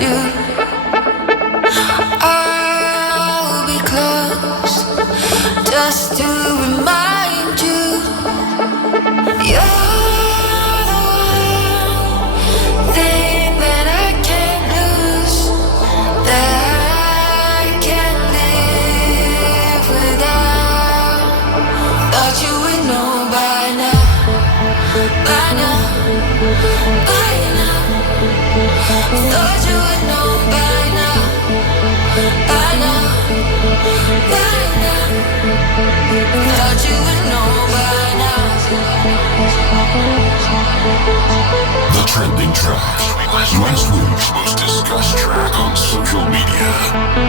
you. I'll be close just to remind you. You're the one thing that I can't lose, that I can't live without. Thought you would know by now, by now, by now. Thought you would know by now, by now, by now. Thought you would know by now. The trending track, last week's most discussed track on social media.